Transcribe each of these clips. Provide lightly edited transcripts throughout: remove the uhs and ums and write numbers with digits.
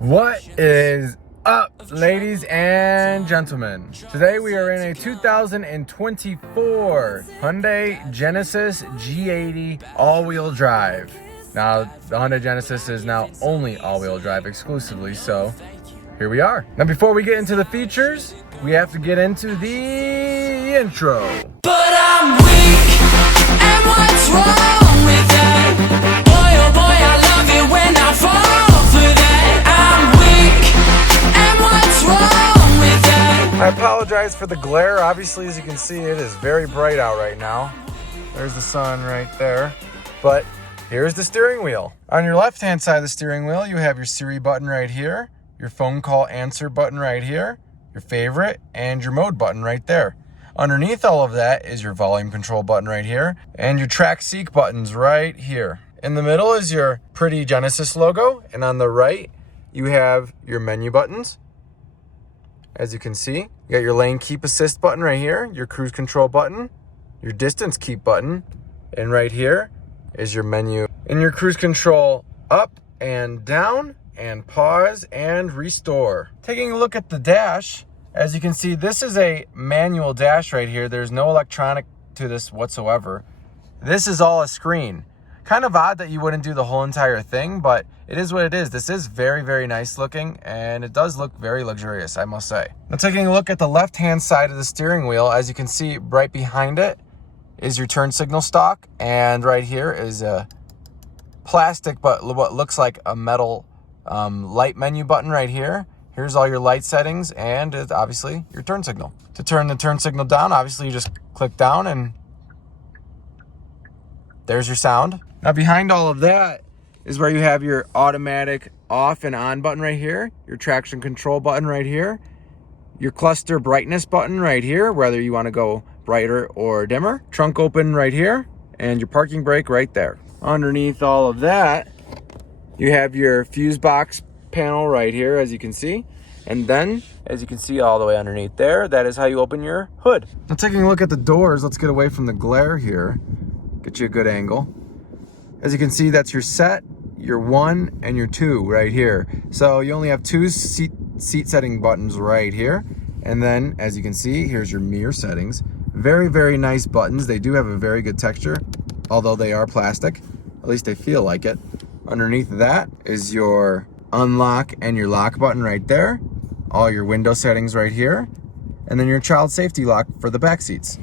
What is up, ladies and gentlemen? Today we are in a 2024 Hyundai Genesis G80 all-wheel drive. Now, the Hyundai Genesis is now only all-wheel drive exclusively, so here we are. Now, before we get into the features, we have to get into the intro. But I'm weak, and what's wrong with that? Boy, oh boy, I love it when I fall for that. I'm weak, and what's wrong with that? I apologize for the glare. Obviously, as you can see, it is very bright out right now. There's the sun right there. But here's the steering wheel. On your left-hand side of the steering wheel, you have your Siri button right here, your phone call answer button right here, your favorite, and your mode button right there. Underneath all of that is your volume control button right here, and your track seek buttons right here. In the middle is your pretty Genesis logo, and on the right, you have your menu buttons. As you can see, you got your lane keep assist button right here, your cruise control button, your distance keep button, and right here is your menu. And your cruise control up and down, and pause and restore. Taking a look at the dash, as you can see, this is a manual dash right here. There's no electronic to this whatsoever. This is all a screen. Kind of odd that you wouldn't do the whole entire thing, but it is what it is. This is very, very nice looking, and it does look very luxurious, I must say. Now, taking a look at the left-hand side of the steering wheel, as you can see right behind it is your turn signal stock, and right here is a plastic, but what looks like a metal light menu button right here. Here's all your light settings, and it's obviously your turn signal. To turn the turn signal down, obviously you just click down and there's your sound. Now behind all of that is where you have your automatic off and on button right here, your traction control button right here, your cluster brightness button right here, whether you want to go brighter or dimmer, trunk open right here, and your parking brake right there. Underneath all of that, you have your fuse box panel right here, as you can see. And then, as you can see all the way underneath there, that is how you open your hood. Now taking a look at the doors, let's get away from the glare here. Get you a good angle. As you can see, that's your set, your 1, and your 2 right here. So you only have 2 seat setting buttons right here. And then, as you can see, here's your mirror settings. Very, very nice buttons. They do have a very good texture, although they are plastic. At least they feel like it. Underneath that is your unlock and your lock button right there. All your window settings right here. And then your child safety lock for the back seats.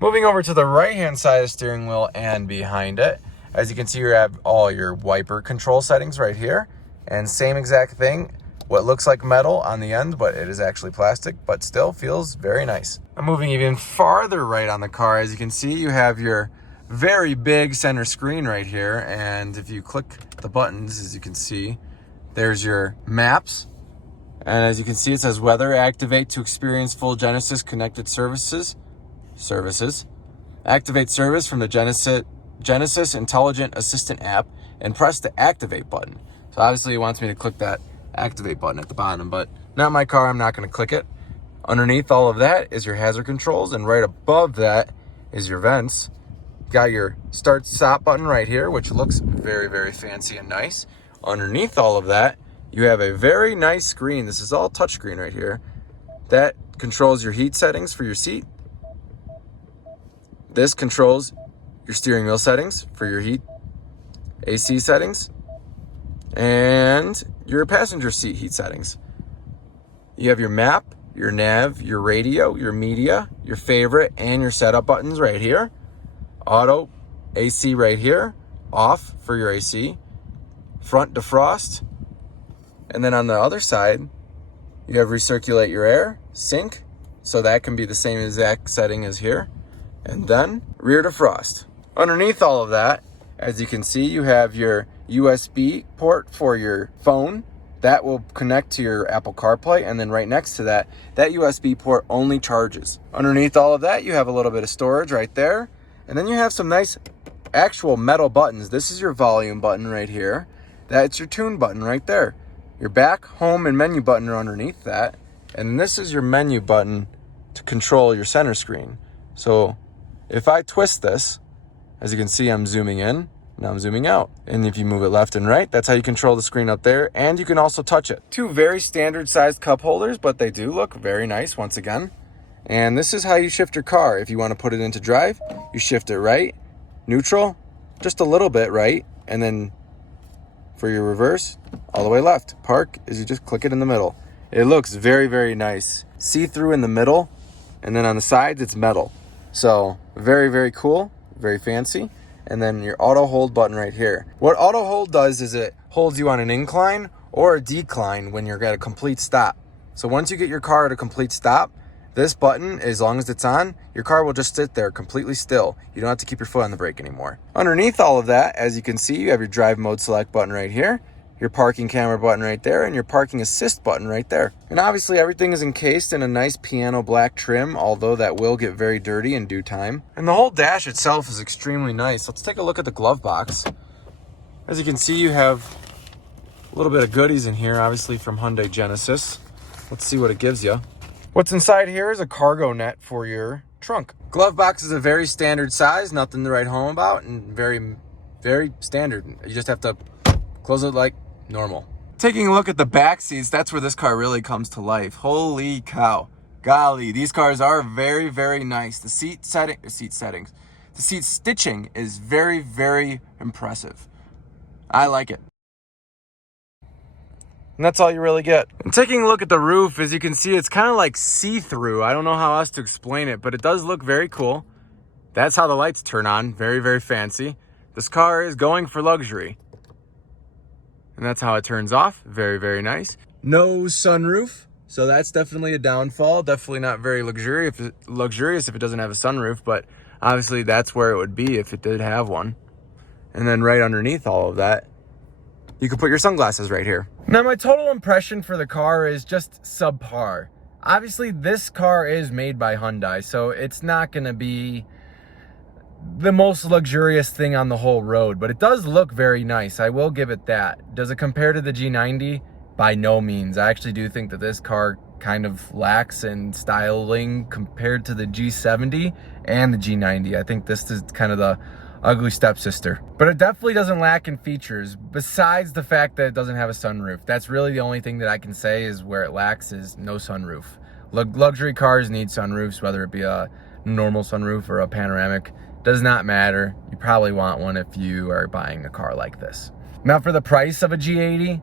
Moving over to the right-hand side of the steering wheel and behind it, as you can see, you have all your wiper control settings right here. And same exact thing, what looks like metal on the end, but it is actually plastic, but still feels very nice. I'm moving even farther right on the car. As you can see, you have your very big center screen right here. And if you click the buttons, as you can see, there's your maps. And as you can see, it says weather, activate to experience full Genesis connected services. Activate service from the Genesis Intelligent Assistant app and press the activate button. So obviously it wants me to click that activate button at the bottom, but not my car, I'm not going to click it. Underneath all of that is your hazard controls, and right above that is your vents. You got your start stop button right here, which looks very, very fancy and nice. Underneath all of that, you have a very nice screen. This is all touchscreen right here. That controls your heat settings for your seat. This controls your steering wheel settings for your heat, AC settings, and your passenger seat heat settings. You have your map, your nav, your radio, your media, your favorite, and your setup buttons right here. Auto, AC right here, off for your AC, front defrost, and then on the other side, you have recirculate your air, sync, so that can be the same exact setting as here, and then rear defrost. Underneath all of that, as you can see, you have your USB port for your phone. That will connect to your Apple CarPlay, and then right next to that, that USB port only charges. Underneath all of that, you have a little bit of storage right there, and then you have some nice actual metal buttons. This is your volume button right here. That's your tune button right there. Your back, home, and menu button are underneath that, and this is your menu button to control your center screen. So if I twist this, as you can see, I'm zooming in. Now I'm zooming out. And if you move it left and right, that's how you control the screen up there. And you can also touch it. Two very standard sized cup holders, but they do look very nice once again. And this is how you shift your car. If you want to put it into drive, you shift it right, neutral, just a little bit right, and then for your reverse, all the way left. Park is you just click it in the middle. It looks very, very nice. See-through in the middle, and then on the sides, it's metal. So very, very cool, very fancy. And then your auto hold button right here. What auto hold does is it holds you on an incline or a decline when you're at a complete stop. So once you get your car at a complete stop, this button, as long as it's on, your car will just sit there completely still. You don't have to keep your foot on the brake anymore. Underneath all of that, as you can see, you have your drive mode select button right here, your parking camera button right there, and your parking assist button right there. And obviously everything is encased in a nice piano black trim, although that will get very dirty in due time. And the whole dash itself is extremely nice. Let's take a look at the glove box. As you can see, you have a little bit of goodies in here, obviously from Hyundai Genesis. Let's see what it gives you. What's inside here is a cargo net for your trunk. Glove box is a very standard size, nothing to write home about, and very, very standard. You just have to close it like normal. Taking a look at the back seats, that's where this car really comes to life. Holy cow. Golly, these cars are very, very nice. The seat stitching is very, very impressive. I like it. And that's all you really get. And taking a look at the roof, as you can see, it's kind of like see-through. I don't know how else to explain it, but it does look very cool. That's how the lights turn on. Very, very fancy. This car is going for luxury. And that's how it turns off. Very, very nice. No sunroof, so that's definitely a downfall. Definitely not very luxurious if it doesn't have a sunroof, but obviously that's where it would be if it did have one. And then right underneath all of that, you can put your sunglasses right here. Now, my total impression for the car is just subpar. Obviously, this car is made by Hyundai, so it's not going to be the most luxurious thing on the whole road, but it does look very nice. I will give it that. Does it compare to the G90? By no means. I actually do think that this car kind of lacks in styling compared to the G70 and the G90. I think this is kind of the ugly stepsister. But it definitely doesn't lack in features, besides the fact that it doesn't have a sunroof. That's really the only thing that I can say is where it lacks is no sunroof. Luxury cars need sunroofs, whether it be a normal sunroof or a panoramic. Does not matter. You probably want one if you are buying a car like this. Now, for the price of a G80,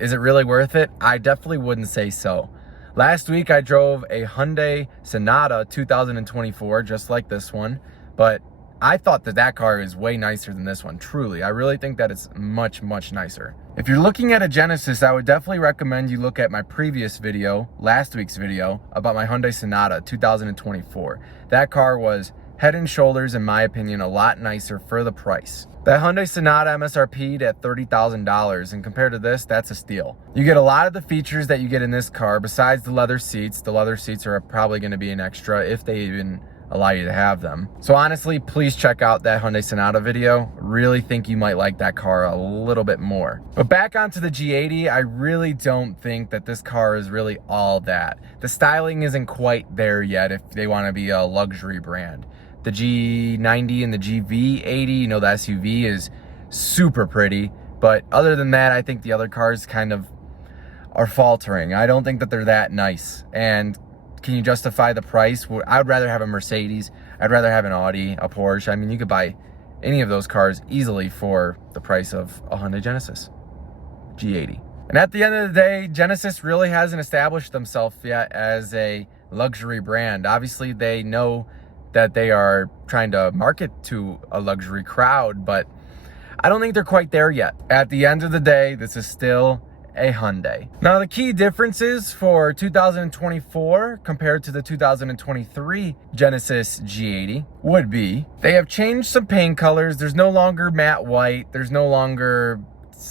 is it really worth it? I definitely wouldn't say so. Last week I drove a Hyundai Sonata 2024, just like this one, but I thought that car is way nicer than this one, truly. I really think that it's much, much nicer. If you're looking at a Genesis, I would definitely recommend you look at my previous video, last week's video, about my Hyundai Sonata 2024. That car was head and shoulders, in my opinion, a lot nicer for the price. That Hyundai Sonata MSRP'd at $30,000, and compared to this, that's a steal. You get a lot of the features that you get in this car, besides the leather seats. The leather seats are probably going to be an extra if they even allow you to have them. So honestly, please check out that Hyundai Sonata video. Really think you might like that car a little bit more. But back onto the G80, I really don't think that this car is really all that. The styling isn't quite there yet if they want to be a luxury brand. The G90 and the GV80, you know, the SUV is super pretty. But other than that, I think the other cars kind of are faltering. I don't think that they're that nice. And can you justify the price? I would rather have a Mercedes. I'd rather have an Audi, a Porsche. I mean, you could buy any of those cars easily for the price of a Hyundai Genesis G80. And at the end of the day, Genesis really hasn't established themselves yet as a luxury brand. Obviously, they know that they are trying to market to a luxury crowd, but I don't think they're quite there yet. At the end of the day, this is still a Hyundai. Now, the key differences for 2024 compared to the 2023 Genesis G80 would be they have changed some paint colors. There's no longer matte white. There's no longer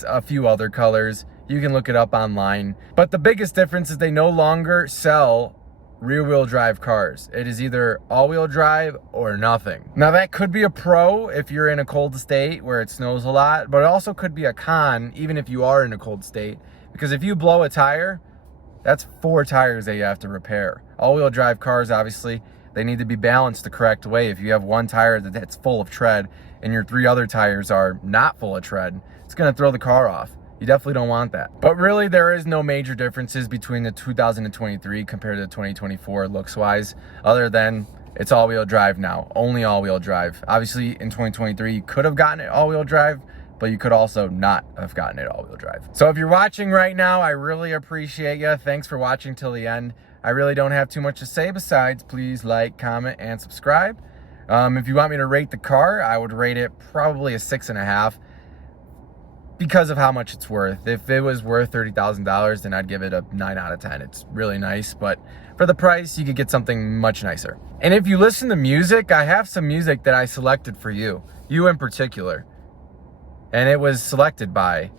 a few other colors. You can look it up online. But the biggest difference is they no longer sell rear-wheel drive cars. It is either all-wheel drive or nothing. Now, that could be a pro if you're in a cold state where it snows a lot, but it also could be a con even if you are in a cold state, because if you blow a tire, that's 4 tires that you have to repair. All-wheel drive cars, obviously, They need to be balanced the correct way. If you have one tire that's full of tread and your 3 other tires are not full of tread, it's going to throw the car off. You definitely don't want that. But really, there is no major differences between the 2023 compared to the 2024 looks-wise, other than it's all-wheel drive now, only all-wheel drive. Obviously, in 2023, you could have gotten it all-wheel drive, but you could also not have gotten it all-wheel drive. So if you're watching right now, I really appreciate you. Thanks for watching till the end. I really don't have too much to say besides please like, comment, and subscribe. If you want me to rate the car, I would rate it probably a 6.5 because of how much it's worth. If it was worth $30,000, then I'd give it a 9 out of 10. It's really nice, but for the price, you could get something much nicer. And if you listen to music, I have some music that I selected for you in particular. And it was selected by